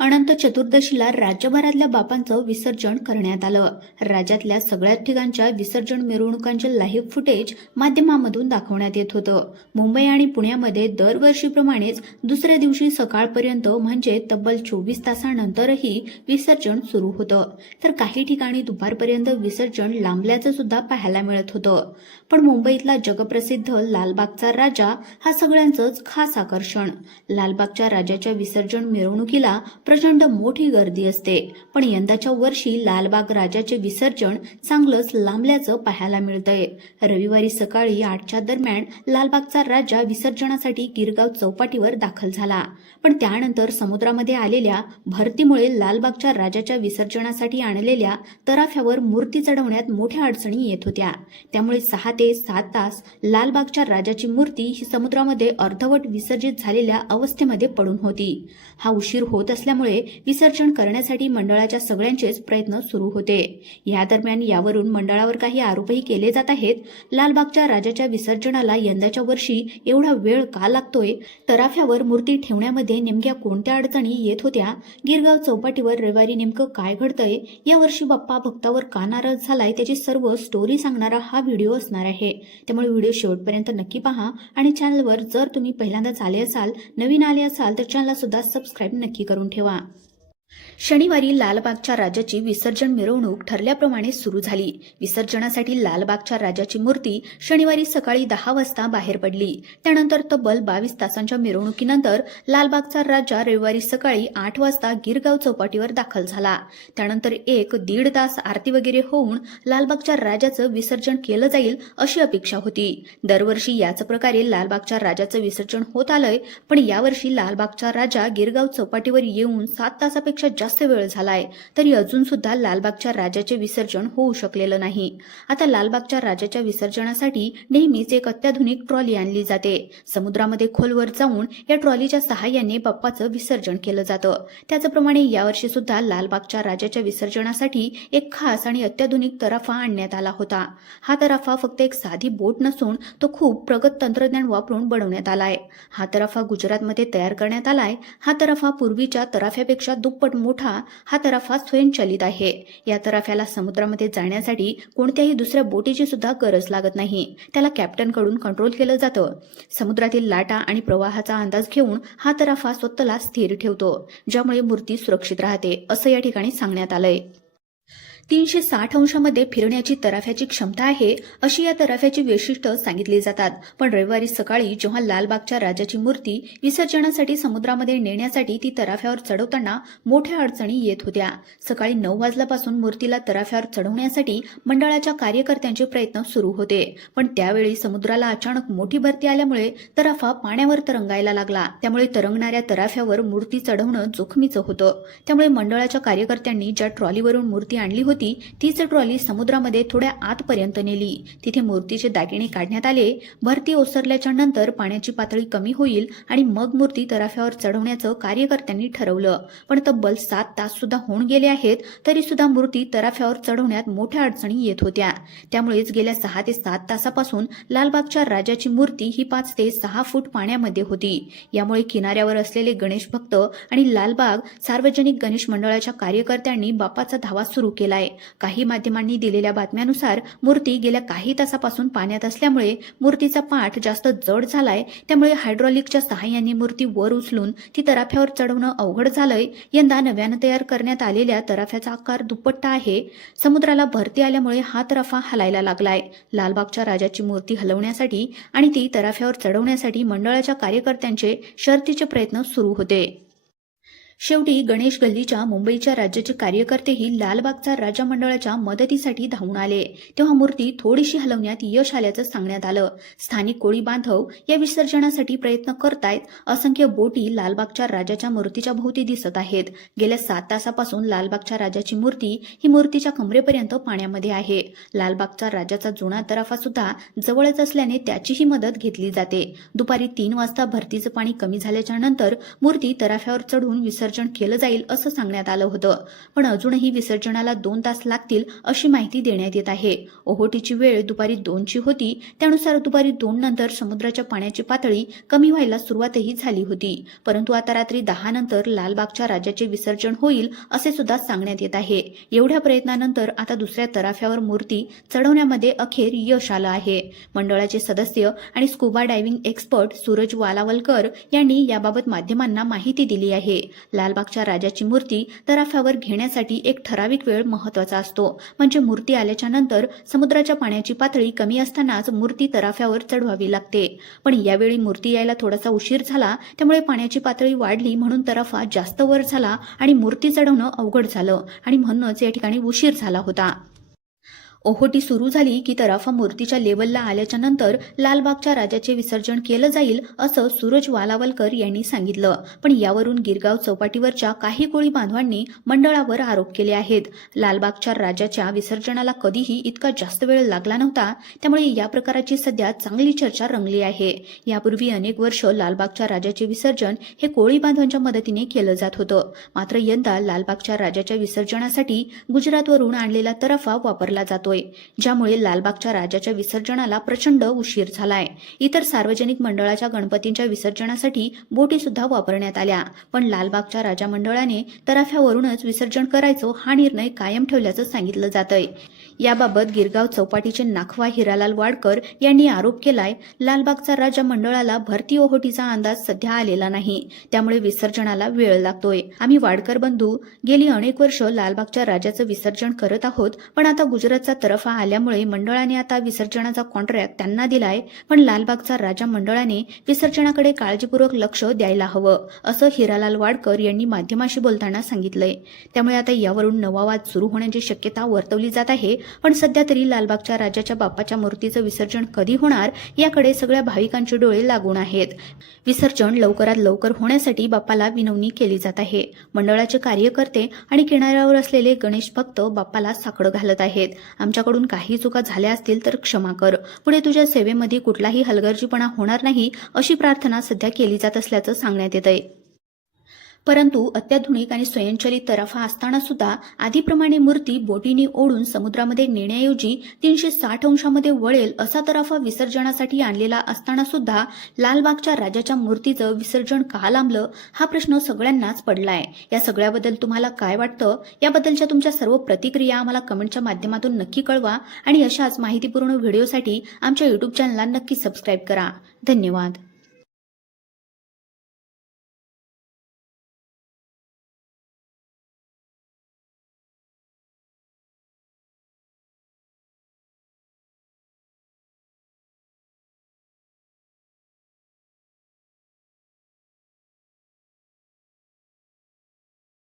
अनंत चतुर्दशीला राज्यभरातल्या बापांचं विसर्जन करण्यात आलं. राज्यातल्या सगळ्याच ठिकाणच्या विसर्जन मिरवणुकांचे लाईव्ह फुटेज माध्यमामधून दाखवण्यात येत होतं. मुंबई आणि पुण्यामध्ये दरवर्षीप्रमाणेच दुसऱ्या दिवशी सकाळपर्यंत म्हणजे तब्बल चोवीस तासानंतरही विसर्जन सुरू होतं. तर काही ठिकाणी दुपारपर्यंत विसर्जन लांबल्याचं सुद्धा पाहायला मिळत होतं. पण मुंबईतला जगप्रसिद्ध लालबागचा राजा हा सगळ्यांचंच खास आकर्षण. लालबागच्या राजाच्या विसर्जन मिरवणुकीला प्रचंड मोठी गर्दी असते. पण यंदाच्या वर्षी लालबाग राजाचे विसर्जन चांगलंच लांबल्याचं पाहायला मिळतंय. रविवारी सकाळी आठच्या दरम्यान लालबागचा राजा विसर्जनासाठी गिरगाव चौपाटीवर दाखल झाला. पण त्यानंतर समुद्रामध्ये आलेल्या भरतीमुळे लालबागच्या राजाच्या विसर्जनासाठी आणलेल्या तराफ्यावर मूर्ती चढवण्यात मोठ्या अडचणी येत होत्या. त्यामुळे सहा ते सात तास लालबागच्या राजाची मूर्ती ही समुद्रामध्ये अर्धवट विसर्जित झालेल्या अवस्थेमध्ये पडून होती. हा उशीर होत असल्यामुळे विसर्जन करण्यासाठी मंडळाच्या सगळ्यांचेच प्रयत्न सुरू होते. या दरम्यान यावरून मंडळावर काही आरोपही केले जात आहेत. लालबागच्या राजाच्या विसर्जनाला यंदाच्या वर्षी एवढा वेळ का लागतोय? तराफ्यावर मूर्ती ठेवण्यामध्ये नेमक्या कोणत्या अडचणी येत होत्या? गिरगाव चौपाटीवर रविवारी नेमकं काय घडतंय? यावर्षी बाप्पा भक्तावर का नाराज झालाय? त्याची सर्व स्टोरी सांगणारा हा व्हिडिओ असणार आहे. त्यामुळे व्हिडिओ शेवटपर्यंत नक्की पहा आणि चॅनलवर जर तुम्ही पहिल्यांदाच आले असाल नवीन आले असाल तर चॅनलला सुद्धा सबस्क्राईब नक्की करून ठेवा. शनिवारी लालबागच्या राजाची विसर्जन मिरवणूक ठरल्याप्रमाणे सुरू झाली. विसर्जनासाठी लालबागच्या राजाची मूर्ती शनिवारी सकाळी दहा वाजता बाहेर पडली. त्यानंतर तब्बल बावीस तासांच्या मिरवणुकीनंतर लालबागचा राजा रविवारी सकाळी आठ वाजता गिरगाव चौपाटीवर दाखल झाला. त्यानंतर एक दीड तास आरती वगैरे होऊन लालबागच्या राजाचं विसर्जन केलं जाईल अशी अपेक्षा होती. दरवर्षी याच प्रकारे लालबागच्या राजाचं विसर्जन होत आलंय पण यावर्षी लालबागचा राजा गिरगाव चौपाटीवर येऊन सात तासापेक्षा जास्त वेळ झालाय तरी अजून सुद्धा लालबागच्या राजाचे विसर्जन होऊ शकलेलं नाही. आता लालबागच्या राजाच्या विसर्जनासाठी नेहमीच एक अत्याधुनिक ट्रॉली आणली जाते. समुद्रामध्ये खोलवर जाऊन या ट्रॉलीच्या सहाय्याने बाप्पाचं विसर्जन केलं जातं. त्याचप्रमाणे यावर्षी सुद्धा लालबागच्या राजाच्या विसर्जनासाठी एक खास आणि अत्याधुनिक तराफा आणण्यात आला होता. हा तराफा फक्त एक साधी बोट नसून तो खूप प्रगत तंत्रज्ञान वापरून बनवण्यात आलाय. हा तराफा गुजरातमध्ये तयार करण्यात आलाय. हा तराफा पूर्वीच्या तराफ्यापेक्षा दुप्पट मोठा हा तराफा स्वयंचलित आहे. या तराफ्याला समुद्रामध्ये जाण्यासाठी कोणत्याही दुसऱ्या बोटीची सुद्धा गरज लागत नाही. त्याला कॅप्टनकडून कंट्रोल केलं जातं. समुद्रातील लाटा आणि प्रवाहाचा अंदाज घेऊन हा तराफा स्वतःला स्थिर ठेवतो ज्यामुळे मूर्ती सुरक्षित राहते असं या ठिकाणी सांगण्यात आलंय. तीनशे साठ अंशामध्ये फिरण्याची तराफ्याची क्षमता आहे अशी या तराफ्याची वैशिष्ट्य सांगितली जातात. पण रविवारी सकाळी जेव्हा लालबागच्या राजाची मूर्ती विसर्जनासाठी समुद्रामध्ये नेण्यासाठी ती तराफ्यावर चढवताना मोठ्या अडचणी येत होत्या. सकाळी नऊ वाजल्यापासून मूर्तीला तराफ्यावर चढवण्यासाठी मंडळाच्या कार्यकर्त्यांचे प्रयत्न सुरू होते. पण त्यावेळी समुद्राला अचानक मोठी भरती आल्यामुळे तराफा पाण्यावर तरंगायला लागला. त्यामुळे तरंगणाऱ्या तराफ्यावर मूर्ती चढवणं जोखमीचं होतं. त्यामुळे मंडळाच्या कार्यकर्त्यांनी ज्या ट्रॉलीवरून मूर्ती आणली होती तीच ट्रॉली समुद्रामध्ये थोड्या आतपर्यंत नेली. तिथे मूर्तीचे दागिने काढण्यात आले. भरती ओसरल्याच्या नंतर पाण्याची पातळी कमी होईल आणि मग मूर्ती तराफ्यावर चढवण्याचं कार्यकर्त्यांनी ठरवलं. पण तब्बल सात तास सुद्धा होऊन गेले आहेत तरी सुद्धा मूर्ती तराफ्यावर चढवण्यात मोठ्या अडचणी येत होत्या. त्यामुळेच गेल्या सहा ते सात तासापासून लालबागच्या राजाची मूर्ती ही पाच ते सहा फूट पाण्यामध्ये होती. यामुळे किनाऱ्यावर असलेले गणेश भक्त आणि लालबाग सार्वजनिक गणेश मंडळाच्या कार्यकर्त्यांनी बापाचा धावा सुरू केलाय. काही माध्यमांनी दिलेल्या बातम्यानुसार मूर्ती गेल्या काही तासापासून पाण्यात असल्यामुळे मूर्तीचा पाठ जास्त जड झालाय. त्यामुळे हायड्रॉलिकच्या सहाय्याने मूर्ती वर उचलून ती तराफ्यावर चढवणं अवघड झालंय. यंदा नव्यानं तयार करण्यात आलेल्या तराफ्याचा आकार दुप्पट्टा आहे. समुद्राला भरती आल्यामुळे हा तराफा हलायला लागलाय. लालबागच्या राजाची मूर्ती हलवण्यासाठी आणि ती तराफ्यावर चढवण्यासाठी मंडळाच्या कार्यकर्त्यांचे शर्तीचे प्रयत्न सुरू होते. शेवटी गणेश गल्लीच्या मुंबईच्या राज्याचे कार्यकर्तेही लालबागचा राजा मंडळाच्या मदतीसाठी धावून आले. तेव्हा मूर्ती थोडीशी हलवण्यात यश आल्याचं सांगण्यात आलं. स्थानिक कोळी बांधव या विसर्जनासाठी प्रयत्न करतायत असंख्य बोटी लालबागच्या राजाच्या मूर्तीच्या भोवती दिसत आहेत. गेल्या सात तासापासून लालबागच्या राजाची मूर्ती ही मूर्तीच्या कमरेपर्यंत पाण्यामध्ये आहे. लालबागचा राजाचा जुना तराफा सुद्धा जवळच असल्याने त्याचीही मदत घेतली जाते. दुपारी तीन वाजता भरतीचं पाणी कमी झाल्याच्यानंतर मूर्ती तराफ्यावर चढून विसर्जन विसर्जन केलं जाईल असं सांगण्यात आलं होतं. पण अजूनही विसर्जनाला दोन तास लागतील अशी माहिती देण्यात येत आहे. ओहोटीची वेळ दुपारी दोनची होती. त्यानुसार दुपारी दोन नंतर समुद्राच्या पाण्याची पातळी कमी व्हायला सुरुवातही झाली होती. परंतु आता रात्री दहा नंतर लालबागच्या राजाचे विसर्जन होईल असे सुद्धा सांगण्यात येत आहे. एवढ्या प्रयत्नानंतर आता दुसऱ्या तराफ्यावर मूर्ती चढवण्यामध्ये अखेर यश आलं आहे. मंडळाचे सदस्य आणि scuba diving expert Suraj Walawalkar यांनी याबाबत माध्यमांना माहिती दिली आहे. लालबागच्या राजाची मूर्ती तराफ्यावर घेण्यासाठी एक ठराविक वेळ महत्त्वाचा असतो. म्हणजे मूर्ती आल्याच्यानंतर समुद्राच्या पाण्याची पातळी कमी असतानाच मूर्ती तराफ्यावर चढवावी लागते. पण यावेळी मूर्ती यायला थोडासा उशीर झाला त्यामुळे पाण्याची पातळी वाढली म्हणून तराफा जास्त वर झाला आणि मूर्ती चढवणं अवघड झालं आणि म्हणूनच या ठिकाणी उशीर झाला होता. ओहोटी सुरू झाली की तराफा मूर्तीच्या लेवलला आल्याच्यानंतर लालबागच्या राजाचे विसर्जन केलं जाईल असं सूरज वालावलकर यांनी सांगितलं. पण यावरून गिरगाव चौपाटीवरच्या काही कोळी बांधवांनी मंडळावर आरोप केले आहेत. लालबागच्या राजाच्या विसर्जनाला कधीही इतका जास्त वेळ लागला नव्हता त्यामुळे या प्रकाराची सध्या चांगली चर्चा रंगली आहे. यापूर्वी अनेक वर्ष लालबागच्या राजाचे विसर्जन हे कोळी बांधवांच्या मदतीने केलं जात होतं. मात्र यंदा लालबागच्या राजाच्या विसर्जनासाठी गुजरातवरून आणलेला तराफा वापरला जातोय. ज्यामुळे लालबागच्या राजाच्या विसर्जनाला प्रचंड उशीर झालाय. इतर सार्वजनिक मंडळाच्या गणपतींच्या विसर्जनासाठी बोटी सुद्धा वापरण्यात आल्या. पण लालबागच्या राजा मंडळाने तराफ्यावरूनच विसर्जन करायचं हा निर्णय कायम ठेवल्याचं सांगितलं जातंय. याबाबत गिरगाव चौपाटीचे नाखवा हिरालाल वाडकर यांनी आरोप केलाय. लालबागचा राजा मंडळाला भरती ओहोटीचा अंदाज सध्या आलेला नाही. त्यामुळे विसर्जनाला वेळ लागतोय. आम्ही वाडकर बंधू. गेली अनेक वर्ष लालबागच्या राजाचं विसर्जन करत आहोत पण आता गुजरातचा तरफा आल्यामुळे मंडळाने आता विसर्जनाचा कॉन्ट्रॅक्ट त्यांना दिलाय पण लालबागचा राजा मंडळाने विसर्जनाकडे काळजीपूर्वक लक्ष द्यायला हवं असं हिरालाल वाडकर यांनी माध्यमाशी बोलताना सांगितलंय. त्यामुळे आता यावरून नवा वाद सुरू होण्याची शक्यता वर्तवली जात आहे पण सध्या तरी लालबागच्या राजाच्या बाप्पाच्या मूर्तीचं विसर्जन कधी होणार याकडे सगळ्या भाविकांचे डोळे लागून आहेत. विसर्जन लवकरात लवकर होण्यासाठी बाप्पाला विनवणी केली जात आहे. मंडळाचे कार्यकर्ते आणि किनाऱ्यावर असलेले गणेश भक्त बाप्पाला साकडं घालत आहेत. आमच्याकडून काही चुका झाल्या असतील तर क्षमा कर. पुढे तुझ्या सेवेमध्ये कुठलाही हलगर्जीपणा होणार नाही अशी प्रार्थना सध्या केली जात असल्याचं सांगण्यात येत आहे परंतु अत्याधुनिक आणि स्वयंचलित तराफा असताना सुद्धा आधीप्रमाणे मूर्ती बोटीने ओढून समुद्रामध्ये नेण्याऐवजी तीनशे साठ अंशामध्ये वळेल असा तराफा विसर्जनासाठी आणलेला असताना सुद्धा लालबागच्या राजाच्या मूर्तीचं विसर्जन का लांबलं हा प्रश्न सगळ्यांनाच पडलाय. या सगळ्याबद्दल तुम्हाला काय वाटतं? याबद्दलच्या तुमच्या सर्व प्रतिक्रिया आम्हाला कमेंटच्या माध्यमातून नक्की कळवा आणि अशाच माहितीपूर्ण व्हिडिओसाठी आमच्या युट्यूब चॅनलला नक्की सबस्क्राईब करा. धन्यवाद.